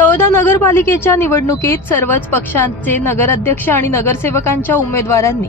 तळोदा नगरपालिकेच्या निवडणुकीत सर्वच पक्षांचे नगराध्यक्ष आणि नगरसेवकांच्या उमेदवारांनी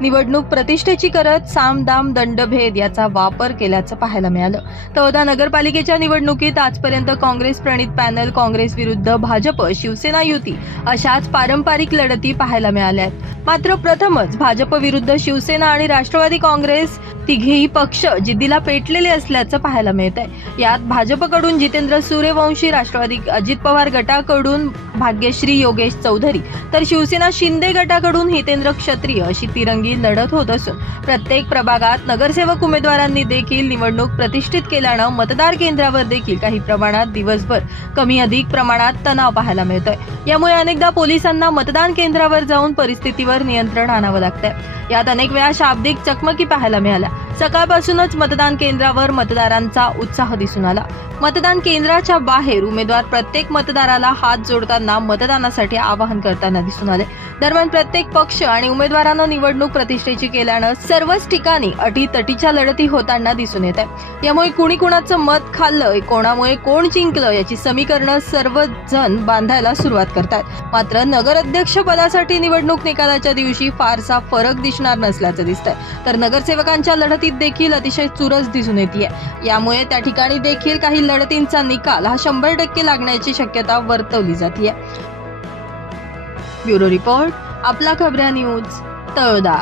निवडणूक प्रतिष्ठेची करत साम दाम दंडभेद याचा वापर केल्याचं पाहायला मिळालं। तळोदा नगरपालिकेच्या निवडणुकीत आजपर्यंत काँग्रेस प्रणित पॅनल, काँग्रेस विरुद्ध भाजप, शिवसेना युती अशाच पारंपरिक लढती पाहायला मिळाल्या आहेत। मात्र प्रथमच भाजप विरुद्ध शिवसेना आणि राष्ट्रवादी काँग्रेस तिघेही पक्ष जिद्दीला पेटलेले असल्याचं पाहायला मिळत आहे। यात भाजपकडून जितेंद्र सूर्यवंशी, राष्ट्रवादी अजित पवार गटाकडून भाग्यश्री योगेश चौधरी तर शिवसेना शिंदे गटाकडून हितेंद्र क्षत्रिय अशी तिरंगी लढत होत असून प्रत्येक प्रभागात नगरसेवक उमेदवारांनी देखील निवडणूक प्रतिष्ठित केल्यानं मतदार केंद्रावर देखील काही प्रमाणात दिवसभर कमी अधिक प्रमाणात तणाव पाहायला मिळतोय। यामुळे अनेकदा पोलिसांना मतदान केंद्रावर जाऊन परिस्थितीवर नियंत्रण आणावं लागतंय। यात अनेक वेळा शाब्दिक चकमकी पाहायला मिळाल्या। सकाळपासूनच मतदान केंद्रावर मतदारांचा उत्साह दिसून आला। मतदान केंद्राच्या बाहेर उमेदवार प्रत्येक मतदाराला हात जोडताना मतदानासाठी आवाहन करताना दिसून आले। दरम्यान प्रत्येक पक्ष आणि उमेदवारानं निवडणूक प्रतिष्ठेची केल्यानं सर्वच ठिकाणी अटीतटीच्या लढती होताना दिसून येत आहे। यामुळे कुणी कुणाचं मत खाल्लंय, कोणामुळे कोण जिंकलं याची समीकरणं सर्वजण बांधायला सुरुवात करतात। मात्र नगराध्यक्ष पदासाठी निवडणूक निकालाच्या दिवशी फारसा फरक दिसणार नसल्याचं दिसतंय, तर नगरसेवकांच्या लढतीत देखील अतिशय चुरस दिसून येते। यामुळे त्या ठिकाणी देखील काही लढतींचा निकाल हा 100% लागण्याची शक्यता वर्तवली जाते। ब्युरो रिपोर्ट, आपला खबऱ्या न्यूज, तळोदा।